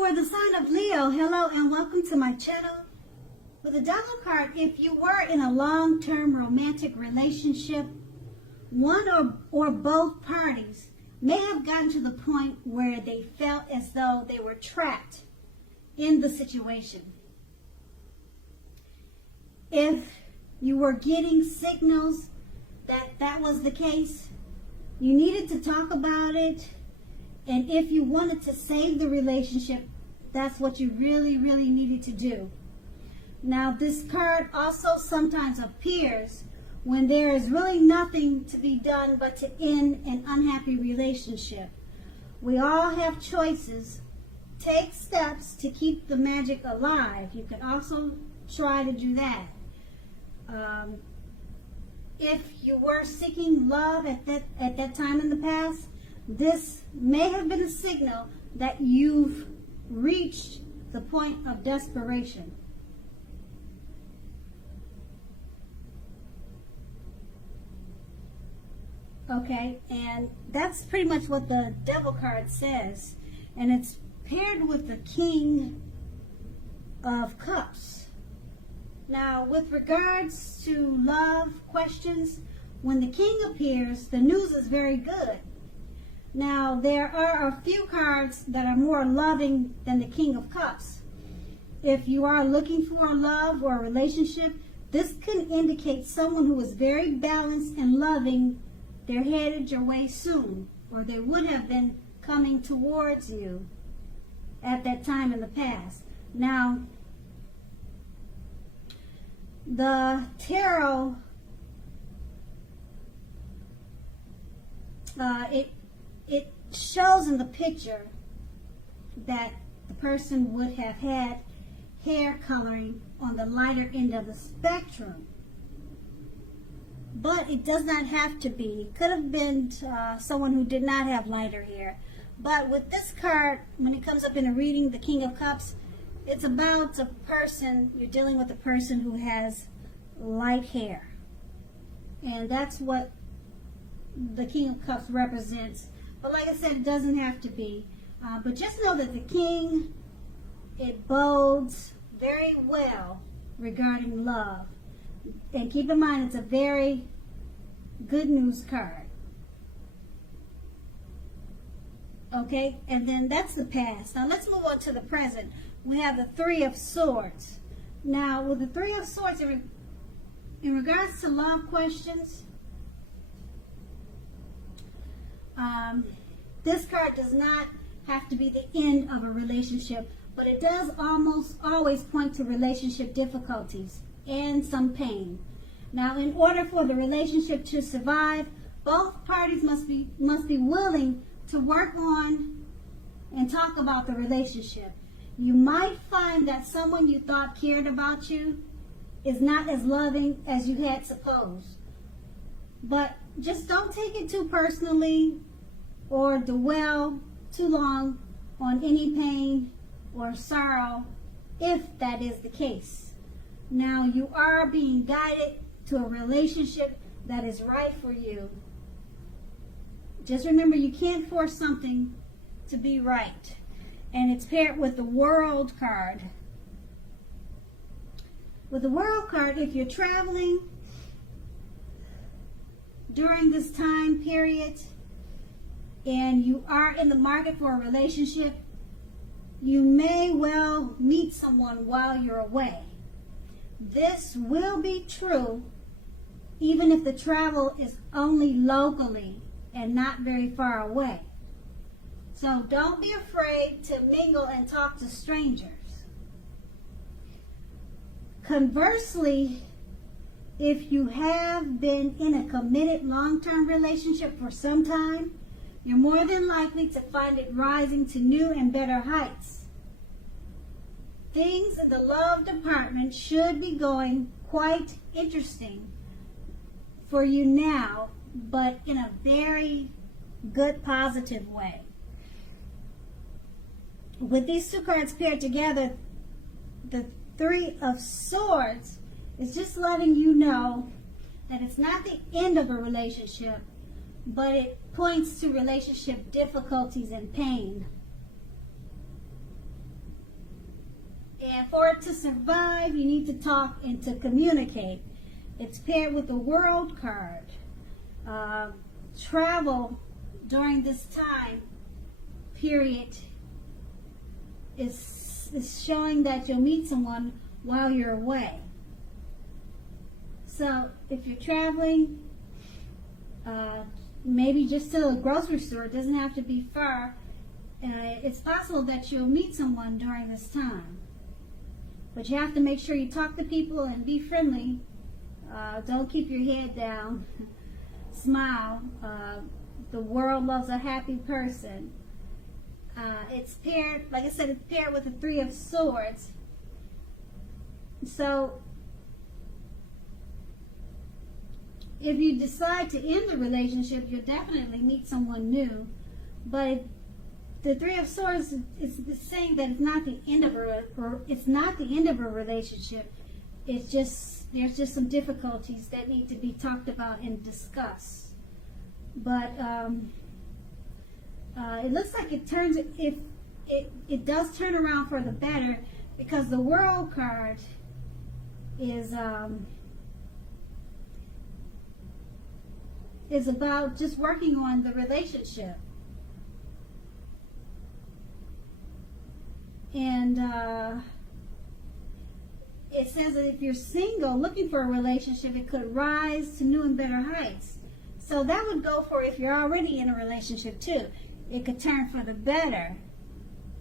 For the sign of Leo, hello and welcome to my channel. With the Devil card, if you were in a long-term romantic relationship, one or both parties may have gotten to the point where they felt as though they were trapped in the situation. If you were getting signals that that was the case, you needed to talk about it. And if you wanted to save the relationship, that's what you really needed to do. Now, this card also sometimes appears when there is really nothing to be done but to end an unhappy relationship. We all have choices. Take steps to keep the magic alive. You can also try to do that. If you were seeking love at that time in the past, this may have been a signal that you've reached the point of desperation. Okay, and that's pretty much what the Devil card says. And it's paired with the King of Cups. Now, with regards to love questions, when the King appears, the news is very good. Now, there are a few cards that are more loving than the King of Cups. If you are looking for love or a relationship, this can indicate someone who is very balanced and loving. They're headed your way soon, or they would have been coming towards you at that time in the past. Now, the tarot, it shows in the picture that the person would have had hair coloring on the lighter end of the spectrum. But it does not have to be. It could have been someone who did not have lighter hair. But with this card, when it comes up in a reading, the King of Cups, it's about a person, you're dealing with a person who has light hair. And that's what the King of Cups represents. But like I said, it doesn't have to be. But just know that the King, it bodes very well regarding love. And keep in mind, it's a very good news card. Okay, and then that's the past. Now let's move on to the present. We have the Three of Swords. Now, with the Three of Swords, in regards to love questions, this card does not have to be the end of a relationship, but it does almost always point to relationship difficulties and some pain. Now, in order for the relationship to survive, both parties must be willing to work on and talk about the relationship. You might find that someone you thought cared about you is not as loving as you had supposed. But just don't take it too personally or dwell too long on any pain or sorrow if that is the case. Now, you are being guided to a relationship that is right for you. Just remember, you can't force something to be right. And it's paired with the World card. With the World card, if you're traveling during this time period and you are in the market for a relationship, you may well meet someone while you're away. This will be true even if the travel is only locally and not very far away. So don't be afraid to mingle and talk to strangers. Conversely, if you have been in a committed long-term relationship for some time, you're more than likely to find it rising to new and better heights. Things in the love department should be going quite interesting for you now, but in a very good, positive way. With these two cards paired together, the Three of Swords is just letting you know that it's not the end of a relationship, but it points to relationship difficulties and pain. And for it to survive, you need to talk and to communicate. It's paired with the World card. Travel during this time period is showing that you'll meet someone while you're away. So if you're traveling, maybe just to a grocery store, it doesn't have to be far. It's possible that you'll meet someone during this time. But you have to make sure you talk to people and be friendly. Don't keep your head down. Smile. The world loves a happy person. It's paired, like I said, it's paired with the Three of Swords. So if you decide to end the relationship, you'll definitely meet someone new. But the Three of Swords is saying that it's not the end of a relationship. It's just there's just some difficulties that need to be talked about and discussed. But it looks like it turns it does turn around for the better, because the World card is about just working on the relationship. And it says that if you're single looking for a relationship, it could rise to new and better heights. So that would go for if you're already in a relationship too. It could turn for the better.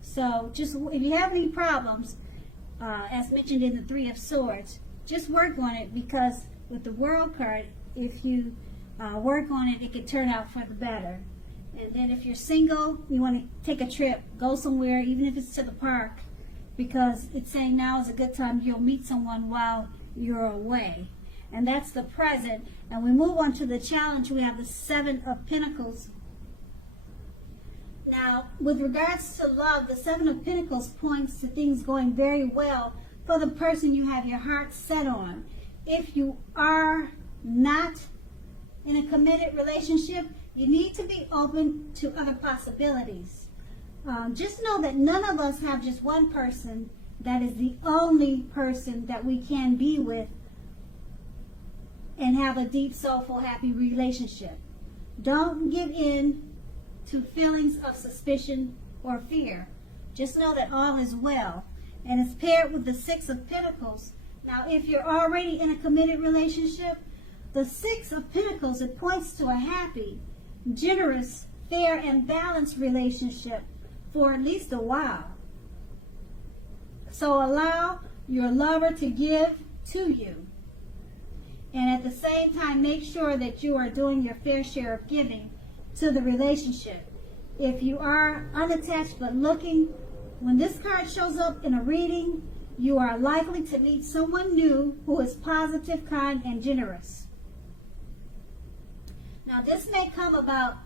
So just if you have any problems, as mentioned in the Three of Swords, just work on it, because with the World card, if you work on it, it could turn out for the better. And then if you're single, you want to take a trip, go somewhere, even if it's to the park, because it's saying now is a good time. You'll meet someone while you're away. And that's the present. And we move on to the challenge. We have the Seven of Pentacles. Now, with regards to love, the Seven of Pentacles points to things going very well for the person you have your heart set on. If you are not in a committed relationship, you need to be open to other possibilities. Just know that none of us have just one person that is the only person that we can be with and have a deep, soulful, happy relationship. Don't give in to feelings of suspicion or fear. Just know that all is well. And it's paired with the Six of Pentacles. Now, if you're already in a committed relationship, the Six of Pentacles, it points to a happy, generous, fair, and balanced relationship for at least a while. So allow your lover to give to you. And at the same time, make sure that you are doing your fair share of giving to the relationship. If you are unattached but looking, when this card shows up in a reading, you are likely to meet someone new who is positive, kind, and generous. Now, this may come about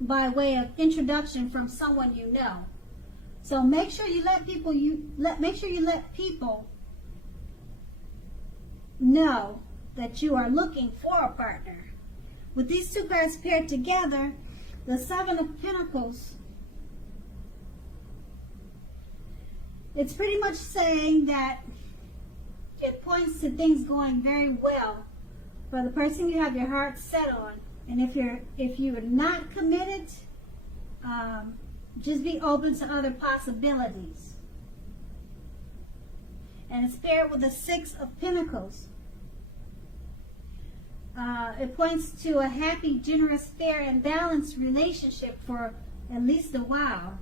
by way of introduction from someone you know. So make sure you let people know that you are looking for a partner. With these two cards paired together, the Seven of Pentacles, it's pretty much saying that it points to things going very well for the person you have your heart set on. And if you are not committed, just be open to other possibilities. And it's paired with the Six of Pentacles. It points to a happy, generous, fair, and balanced relationship for at least a while.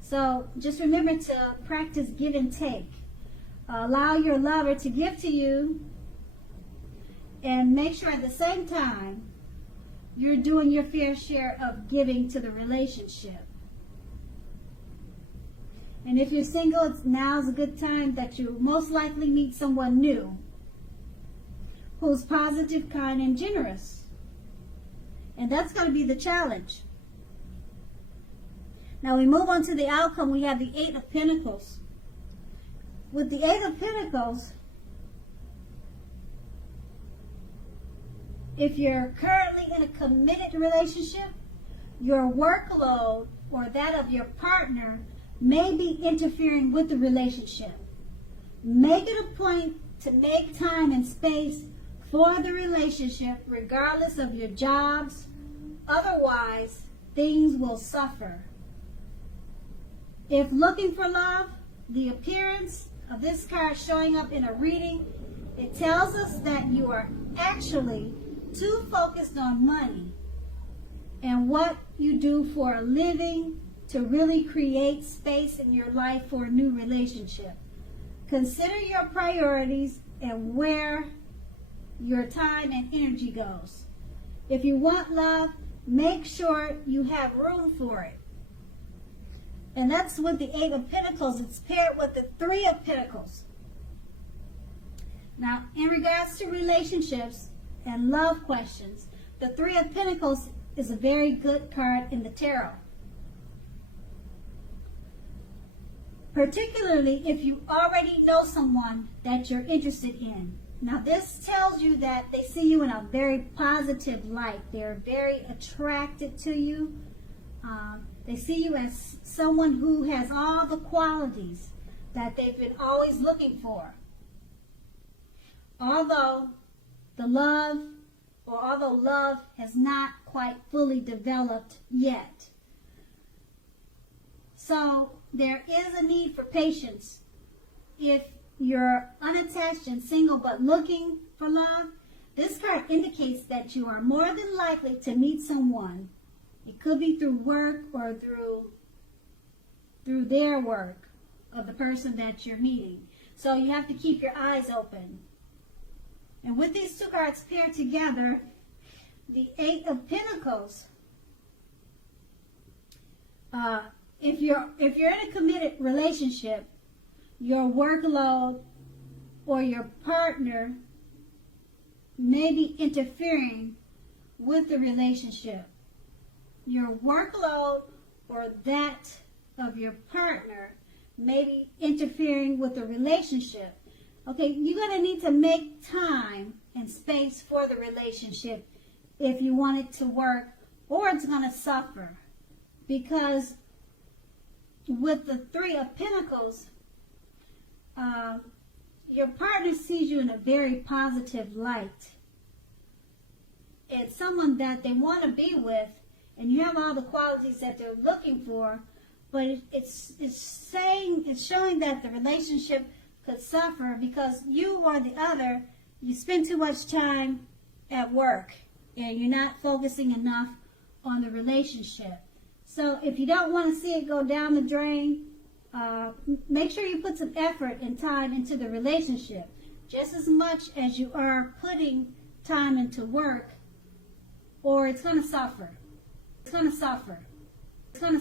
So just remember to practice give and take. Allow your lover to give to you, and make sure at the same time you're doing your fair share of giving to the relationship. And if you're single, now's a good time that you'll most likely meet someone new who's positive, kind, and generous. And that's going to be the challenge. Now we move on to the outcome. We have the Eight of Pentacles. With the Eight of Pentacles, if you're currently in a committed relationship, your workload or that of your partner may be interfering with the relationship. Make it a point to make time and space for the relationship regardless of your jobs. Otherwise, things will suffer. If looking for love, the appearance of this card showing up in a reading, it tells us that you are actually too focused on money and what you do for a living to really create space in your life for a new relationship. Consider your priorities and where your time and energy goes. If you want love, make sure you have room for it. And that's with the Eight of Pentacles. It's paired with the Three of Pentacles. Now, in regards to relationships and love questions, the Three of Pentacles is a very good card in the tarot. Particularly if you already know someone that you're interested in. Now, this tells you that they see you in a very positive light. They're very attracted to you. They see you as someone who has all the qualities that they've been always looking for. Although love has not quite fully developed yet. So there is a need for patience. If you're unattached and single but looking for love, this card indicates that you are more than likely to meet someone. It could be through work or through their work of the person that you're meeting. So you have to keep your eyes open. And with these two cards paired together, the Eight of Pentacles, if you're in a committed relationship, your workload or your partner may be interfering with the relationship. Your workload or that of your partner may be interfering with the relationship. Okay, you're going to need to make time and space for the relationship if you want it to work, or it's going to suffer. Because with the Three of Pentacles, your partner sees you in a very positive light. It's someone that they want to be with, and you have all the qualities that they're looking for, but it's showing that the relationship could suffer because you or the other, you spend too much time at work and you're not focusing enough on the relationship. So if you don't want to see it go down the drain, make sure you put some effort and time into the relationship, just as much as you are putting time into work, or it's going to suffer. It's going to suffer. It's going to